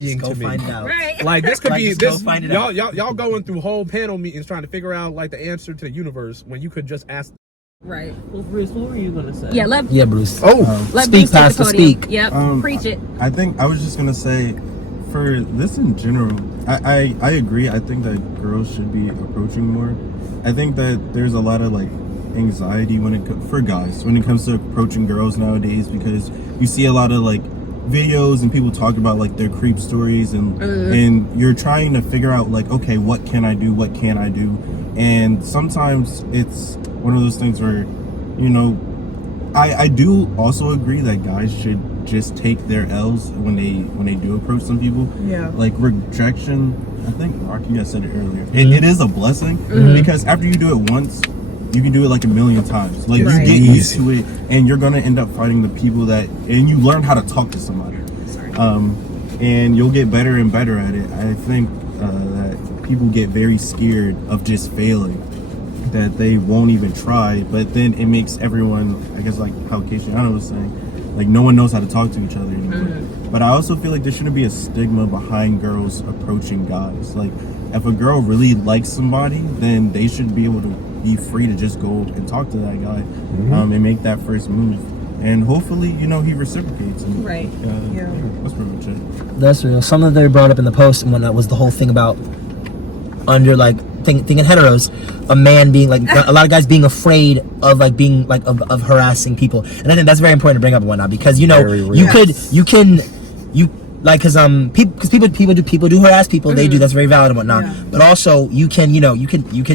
Just go find out. Right. Like this could be this. Y'all going through whole panel meetings trying to figure out like the answer to the universe when you could just ask. Right. Well, Bruce, what were you gonna say? Yeah, Bruce. Let speak, Bruce Pastor, speak. Yep, preach it. I think I was just gonna say, for this in general, I agree. I think that girls should be approaching more. I think that there's a lot of like anxiety for guys when it comes to approaching girls nowadays, because you see a lot of like videos and people talk about like their creep stories and you're trying to figure out like, okay, what can I do, what can I do? And sometimes it's one of those things where, you know, I do also agree that guys should just take their L's when they do approach some people. Yeah. Like rejection, I think Rocky had said it earlier. It is a blessing because after you do it once, you can do it like a million times. Like you get used to it, and you're gonna end up fighting the people and you learn how to talk to somebody. And you'll get better and better at it. I think that people get very scared of just failing, that they won't even try. But then it makes everyone, I guess, like how Keisha was saying, like no one knows how to talk to each other anymore. But I also feel like there shouldn't be a stigma behind girls approaching guys. Like if a girl really likes somebody, then they should be able to be free to just go and talk to that guy and make that first move. And hopefully, you know, he reciprocates. And, right. That's pretty much it. That's real. Something that they brought up in the post and whatnot was the whole thing about under like thinking heteros, a man being like a lot of guys being afraid of like being like of harassing people. And I think that's very important to bring up and whatnot, because you know you can like people do harass people. They do. That's very valid and whatnot. Yeah. But also you can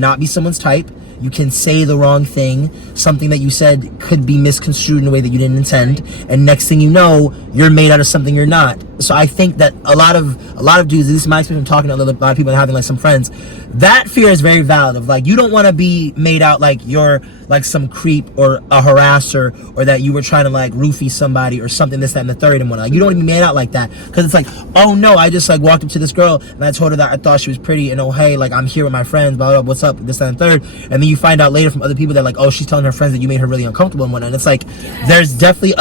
not be someone's type. You can say the wrong thing. Something that you said could be misconstrued in a way that you didn't intend, and next thing you know, you're made out of something you're not. So I think that a lot of dudes, this is my experience from talking to a lot of people and having like some friends, that fear is very valid. Of like, you don't want to be made out like you're like some creep or a harasser, or that you were trying to like roofie somebody or something, this, that, and the third and whatnot. Like, you don't want to be made out like that, because it's like, oh no, I just like walked up to this girl and I told her that I thought she was pretty, and oh hey, like I'm here with my friends, blah blah, what's up, this, that, and third. And then you find out later from other people that like, oh, she's telling her friends that you made her really uncomfortable and whatnot. And it's like, there's definitely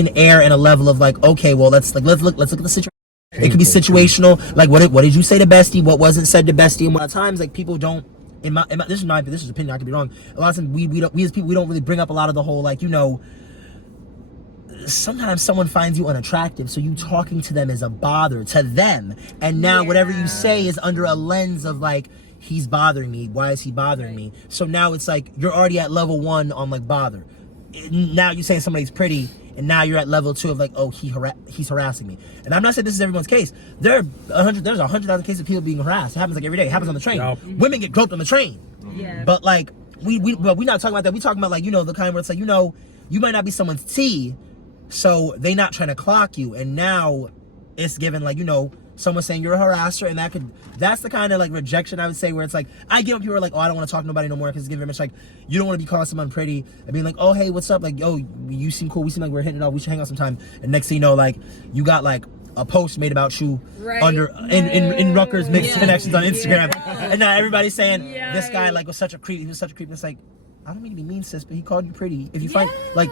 an air and a level of like, okay, well let's look at the situation. It could be situational. Like, what did you say to Bestie? What wasn't said to Bestie? And a lot of times, like, people don't. This is opinion. I could be wrong. A lot of times, we as people, we don't really bring up a lot of the whole, like, you know. Sometimes someone finds you unattractive, so you talking to them is a bother to them, and now whatever you say is under a lens of like, he's bothering me. Why is he bothering me? So now it's like you're already at level 1 on like bother. Now you're saying somebody's pretty, and now you're at level 2 of like, oh, he's harassing me. And I'm not saying this is everyone's case. There's 100,000 cases of people being harassed. It happens like every day. It happens on the train. Women get groped on the train. Yeah. But like we're not talking about that. We talking about like, you know, the kind where it's like, you know, you might not be someone's T, so they not trying to clock you, and now it's given like, you know, someone saying you're a harasser, and that's the kind of like rejection I would say, where it's like, I get when people are like, oh, I don't want to talk to nobody no more, because it's very much like, you don't want to be calling someone pretty and being like, oh hey, what's up, like, oh, you seem cool, we seem like we're hitting it off, we should hang out sometime. And next thing you know, like, you got like a post made about you in Rutgers Mixed Connections on Instagram, and now everybody's saying this guy like was such a creep, he was such a creep. And it's like, I don't mean to be mean, sis, but he called you pretty. If you find like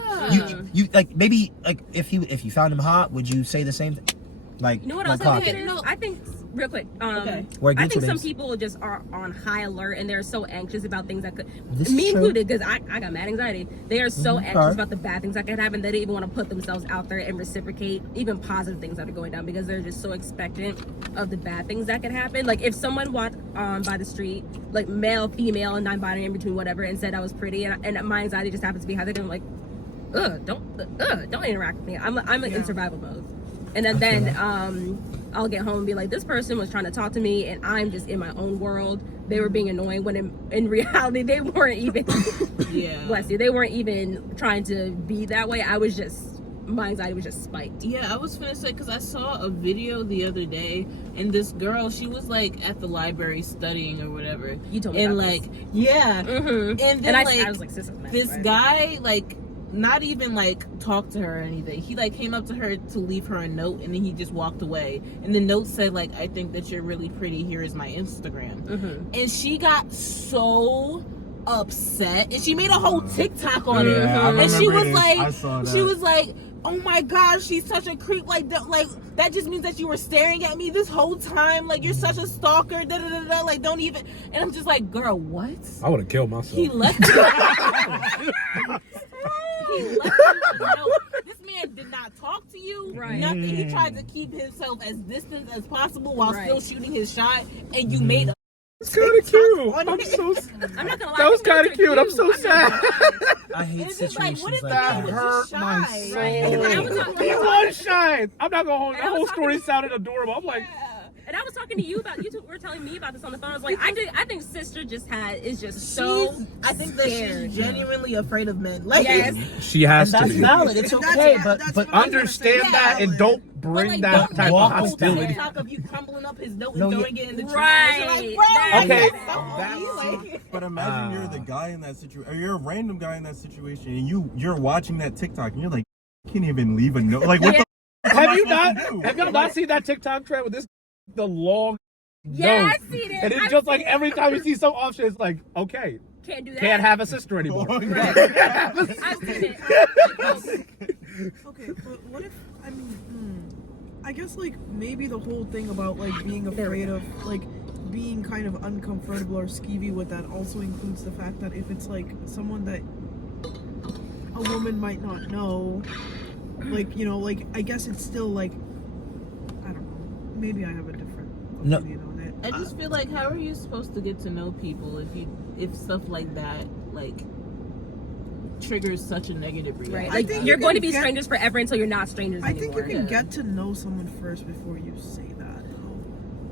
you like, maybe like if you found him hot, would you say the same thing? Like, you know what else I think? I think real quick. I think some people just are on high alert, and they're so anxious about things that could, me included, because I got mad anxiety. They are so anxious about the bad things that could happen. They don't even want to put themselves out there and reciprocate even positive things that are going down, because they're just so expectant of the bad things that could happen. Like if someone walked by the street, like male, female, and non-binary in between, whatever, and said I was pretty, and my anxiety just happens to be high, they're like, don't interact with me. I'm in survival mode. And then I'll get home and be like, this person was trying to talk to me, and I'm just in my own world. They were being annoying, when in reality they weren't even. Bless you. They weren't even trying to be that way. My anxiety was just spiked. Yeah, I was gonna say, because I saw a video the other day, and this girl, she was like at the library studying or whatever. You told me and about like this. And then I was like, this guy like, not even like talk to her or anything. He like came up to her to leave her a note, and then he just walked away. And the note said like, I think that you're really pretty. Here is my Instagram. And she got so upset, and she made a whole TikTok on it. And she was like, oh my gosh, she's such a creep. Like that just means that you were staring at me this whole time. Like, you're such a stalker. Da, da, da, da. Like, don't even. And I'm just like, girl, what? I would have killed myself. He left me. He left me. No, this man did not talk to you. Right. Nothing. He tried to keep himself as distant as possible while still shooting his shot. And you made a. It's kind of cute. I'm not gonna lie. That was kind of cute. I'm so sad. I hate situations what if like that that. Hurt my soul. Right. He was shy. I'm not gonna hold. That whole story sounded adorable. I'm like. And I was talking to you about you were telling me about this on the phone. I was like, I think sister is just so. I think that she's genuinely afraid of men. Like, yes. She has And to that's be. valid. It's okay, but Understand that and don't bring that type of hostility. TikTok of you crumbling up his note No, and throwing it in the trash. Right. Like, bro, Okay. that's But imagine you're the guy in that situation, or you're a random guy in that situation, and you're watching that TikTok, and you're like, I can't even leave a note. Like, what the Have y'all not seen that TikTok trend with this the long Yeah, note? I've seen it. And it's just like every time you see some option, it's like, okay, Can't do that. can't have a sister anymore. I've seen it. Okay, but what if, I mean, I guess, like, maybe the whole thing about, like, being afraid of, like, being kind of uncomfortable or skeevy with that also includes the fact that if it's, like, someone that a woman might not know, like, you know, like, I guess it's still, like, I don't know, maybe I have a different opinion on it. I just feel like, how are you supposed to get to know people if stuff like that, like, triggers such a negative reaction? Right. I Like, think you're you going to can be get- strangers forever until you're not strangers I think anymore. you can get to know someone first before you say that.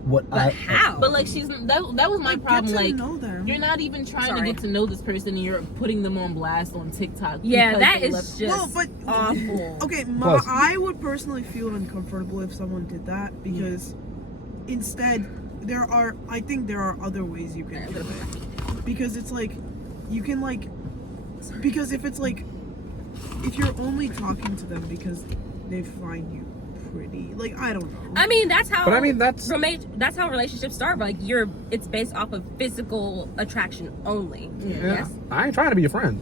But how? But like, that was my problem. Get to Like, know them. you're not even trying to get to know this person, and you're putting them on blast on TikTok. Yeah, because that they is left- just Well, but awful. okay, Plus- I would personally feel uncomfortable if someone did that because instead I think there are other ways you can do it. Because it's like you can like because if it's like if you're only talking to them because they find you pretty, like, I don't know. I mean, that's how. But I mean, that's how relationships start. But like, it's based off of physical attraction only. yeah. Yes. I ain't trying to be your friend.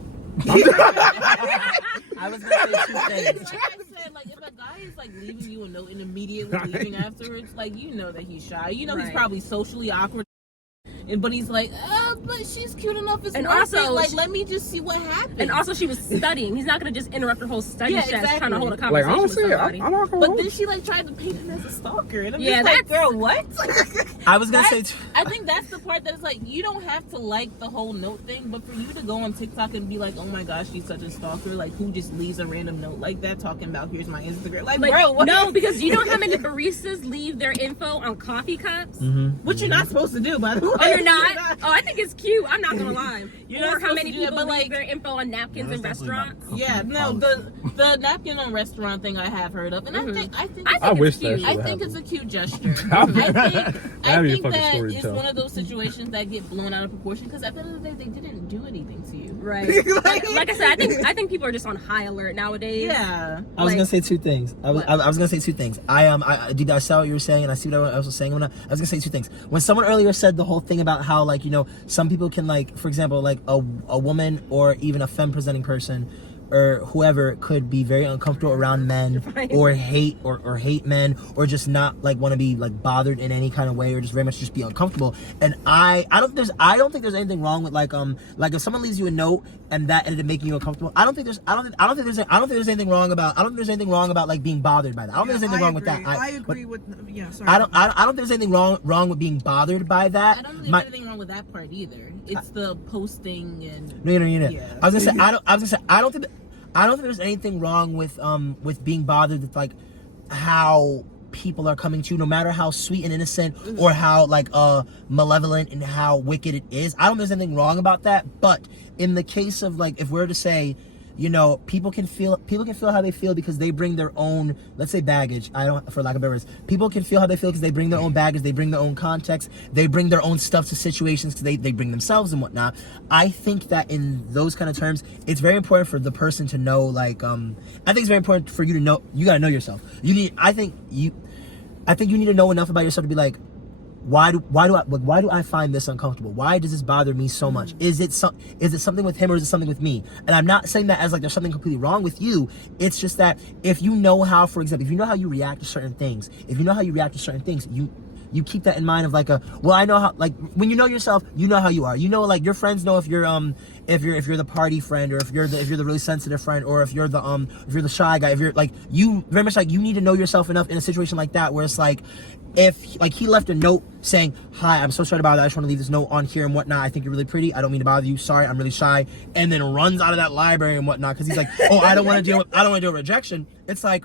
I was gonna say two things. Like I said, like, if a guy is like leaving you a note and immediately leaving afterwards, like, you know that he's shy. You know he's Right. probably socially awkward. But he's like, but she's cute enough. It's And worth also, it. Like, let me just see what happens. And also, she was studying. He's not gonna just interrupt her whole study Yeah, session trying to hold a Like, conversation honestly, with somebody. I'm not gonna But hold then you. she like tried to paint him as a stalker, and I'm Yeah, just like, that's- girl, what? I was gonna say. I think that's the part that is like, you don't have to like the whole note thing, but for you to go on TikTok and be like, oh my gosh, she's such a stalker, like, who just leaves a random note like that talking about, here's my Instagram, like bro, what? No, because you know how many baristas leave their info on coffee cups? What you're not supposed to do, by the way. Oh, you're not? Oh, I think it's cute. I'm not gonna lie. You're not Or how supposed many to do that, people but, leave like, their info on napkins in That's definitely not restaurants? company Yeah, no, policy. the napkin on restaurant thing I have heard of, and I think I wish it's that cute. shit I would think happen. it's a cute gesture. That'd be- I that'd be a think fucking that story to it's tell. one of those situations that get blown out of proportion because at the end of the day, they didn't do anything to you. Right. like I said, I think people are just on high alert nowadays. Yeah. I was Like- gonna say two things. I was gonna say two things. Did I saw what you were saying, and I see what everyone else was saying. I was gonna say two things. When someone earlier said the whole thing about how, like, you know, some people can, like, for example, like a woman or even a femme presenting person or whoever could be very uncomfortable around men or hate or hate men or just not like want to be like bothered in any kind of way or just very much just be uncomfortable. And I don't think there's anything wrong with like if someone leaves you a note and that ended up making you uncomfortable. I don't think there's anything wrong about like being bothered by that. I don't think there's anything wrong with that. I agree with sorry. I don't think there's anything wrong with being bothered by that. I don't think there's anything wrong with that part either. It's the posting and No. Yeah. I was gonna say I don't think there's anything wrong with being bothered with like how people are coming to you, no matter how sweet and innocent or how like malevolent and how wicked it is. I don't think there's anything wrong about that. But in the case of like, if we're to say, you know, people can feel how they feel because they bring their own, let's say, baggage. For lack of better words, people can feel how they feel because they bring their own baggage, they bring their own context, they bring their own stuff to situations because they bring themselves and whatnot. I think that in those kind of terms, it's very important for the person to know, like, I think it's very important for you to know, you gotta know yourself. I think you need to know enough about yourself to be like, why do I find this uncomfortable? Why does this bother me so much? Is it something with him or is it something with me? And I'm not saying that as like there's something completely wrong with you. It's just that if you know how, for example, if you know how you react to certain things, you keep that in mind of like I know how, like when you know yourself, you know how you are. You know, like your friends know if you're the party friend, or if you're the really sensitive friend, or if you're the shy guy, if you're like, you very much like, you need to know yourself enough in a situation like that where it's like, if like he left a note saying, "Hi, I'm so sorry about that. I just want to leave this note on here and whatnot. I think you're really pretty. I don't mean to bother you. Sorry, I'm really shy," and then runs out of that library and whatnot because he's like, "Oh, I don't want to deal with rejection." It's like,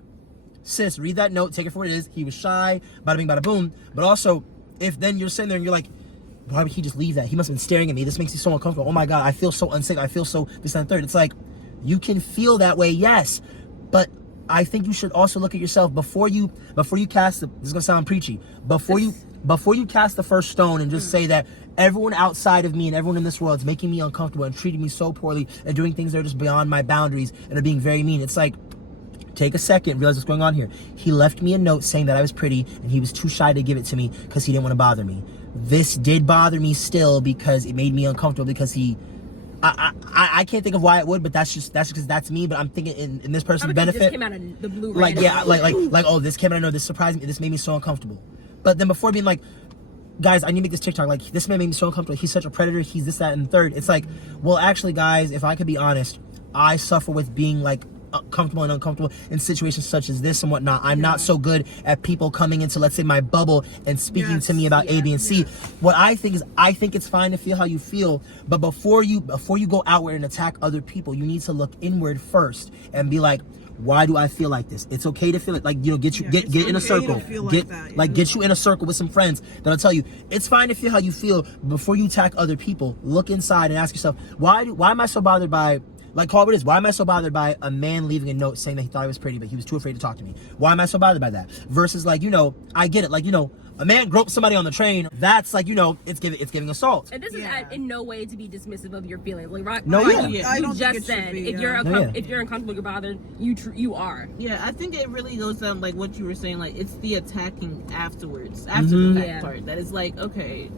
sis, read that note, take it for what it is. He was shy, bada bing, bada boom. But also, if then you're sitting there and you're like, why would he just leave that? He must have been staring at me. This makes me so uncomfortable. Oh my God, I feel so unsafe. I feel so this and third. It's like, you can feel that way, yes, but I think you should also look at yourself before you cast this is gonna sound preachy. Before you cast the first stone and just say that everyone outside of me and everyone in this world is making me uncomfortable and treating me so poorly and doing things that are just beyond my boundaries and are being very mean. It's like, take a second, realize what's going on here. He left me a note saying that I was pretty and he was too shy to give it to me because he didn't want to bother me. This did bother me still because it made me uncomfortable because I can't think of why it would, but that's because that's me. But I'm thinking in this person's benefit. This came out of the blue. Like, yeah, like oh, this came out of nowhere. This surprised me. This made me so uncomfortable. But then before being like, guys, I need to make this TikTok. Like, this man made me so uncomfortable. He's such a predator. He's this, that, and the third. It's like, well, actually, guys, if I could be honest, I suffer with being like comfortable and uncomfortable in situations such as this and whatnot. I'm not so good at people coming into, let's say, my bubble and speaking to me about A, B, and C. What I think is, I think it's fine to feel how you feel, but before you go outward and attack other people, you need to look inward first and be like, why do I feel like this? It's okay to feel it. Like, you know, get in a circle. Get you in a circle with some friends that'll tell you it's fine to feel how you feel. Before you attack other people, look inside and ask yourself, why am I so bothered by, like, call it what it is. Why am I so bothered by a man leaving a note saying that he thought I was pretty, but he was too afraid to talk to me? Why am I so bothered by that? Versus, like, you know, I get it. Like, you know, a man groped somebody on the train. That's like, you know, it's giving assault. And this is in no way to be dismissive of your feelings. Like, right? No, I don't just said be, if you're uncomfortable, you're bothered. You are. Yeah, I think it really goes down like what you were saying. Like, it's the attacking afterwards, after the fact part. That is like, okay,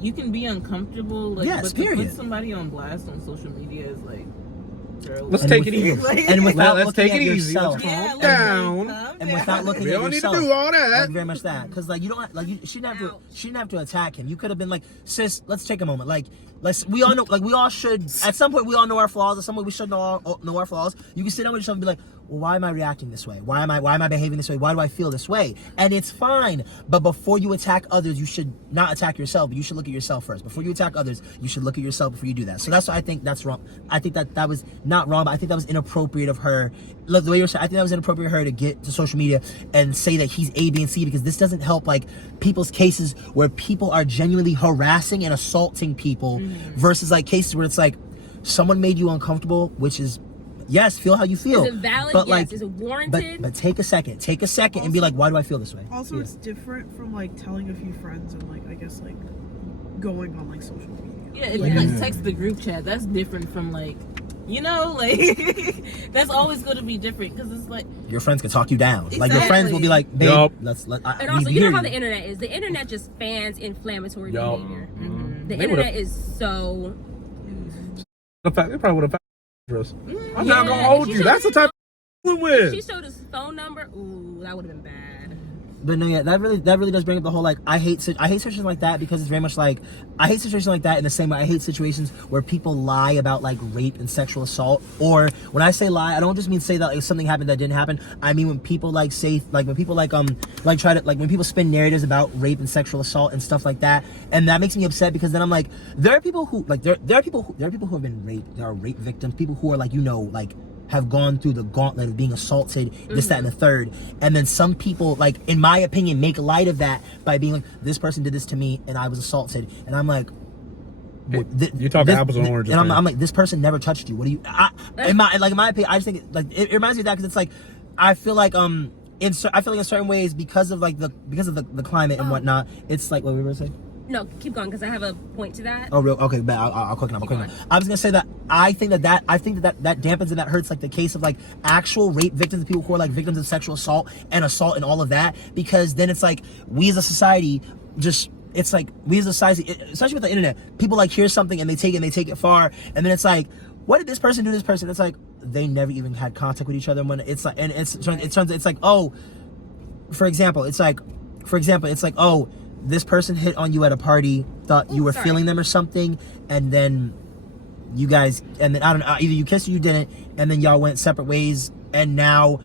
you can be uncomfortable. Like, but to put somebody on blast on social media is like. Let's take it easy. And without let's looking take at it easy. yourself, Calm down. and without looking at yourself, we don't need to do all that. Like, very much that, because like you don't like she didn't have to attack him. You could have been like, sis, let's take a moment. Like, we all know, like, we all should at some point, we all know our flaws. At some point, we should know our flaws. You can sit down with yourself and be like, well, why am I reacting this way? Why am I behaving this way? Why do I feel this way? And it's fine. But before you attack others, you should not attack yourself. But you should look at yourself first. Before you attack others, you should look at yourself before you do that. So that's why I think that's wrong. I think that was not wrong, but I think that was inappropriate of her. Look, the way you're saying, I think that was inappropriate of her to get to social media and say that he's A, B, and C, because this doesn't help like people's cases where people are genuinely harassing and assaulting people versus like cases where it's like someone made you uncomfortable, which is, yes, feel how you feel. Is it valid? But, yes. like, Is it warranted? But take a second also, and be like, why do I feel this way? Also, it's different from like telling a few friends and like, I guess, like going on like social media. Yeah, if you like text the group chat, that's different from like, you know, like that's always going to be different because it's like your friends can talk you down. Exactly. Like your friends will be like, babe, and also, you know how the internet is. The internet just fans inflammatory behavior. The internet is so. They probably would have. I'm not gonna hold you. That's the type of with. If she showed his phone number, ooh, that would have been bad. But no, yeah, that really does bring up the whole like I hate situations like that because it's very much like I hate situations like that in the same way I hate situations where people lie about like rape and sexual assault. Or when I say lie, I don't just mean say that like something happened that didn't happen. I mean when people like say like when people like try to like when people spin narratives about rape and sexual assault and stuff like that, and that makes me upset because then I'm like, there are people who like there are people who have been raped. There are rape victims, people who are like, you know, like have gone through the gauntlet of being assaulted, this, that, and the third. And then some people, like, in my opinion, make light of that by being like, this person did this to me and I was assaulted. And I'm like, you're talking apples and oranges. And I'm like, this person never touched you. What do you, in my opinion, I just think it reminds me of that because it's like, I feel like in certain ways because of the climate and whatnot, it's like, what were we going to say? No, keep going because I have a point to that. Oh, real? Okay, but I'll quick enough. I was gonna say that I think that dampens and that hurts like the case of like actual rape victims, people who are like victims of sexual assault and all of that, because then it's like we as a society just it's like we as a society, especially with the internet, people like hear something and they take it far, and then it's like, what did this person do to this person? It's like they never even had contact with each other. When it's like, and it's like, oh, for example, it's like, oh, this person hit on you at a party, thought you were feeling them or something, and then you guys, and then I don't know, either you kissed or you didn't, and then y'all went separate ways, and now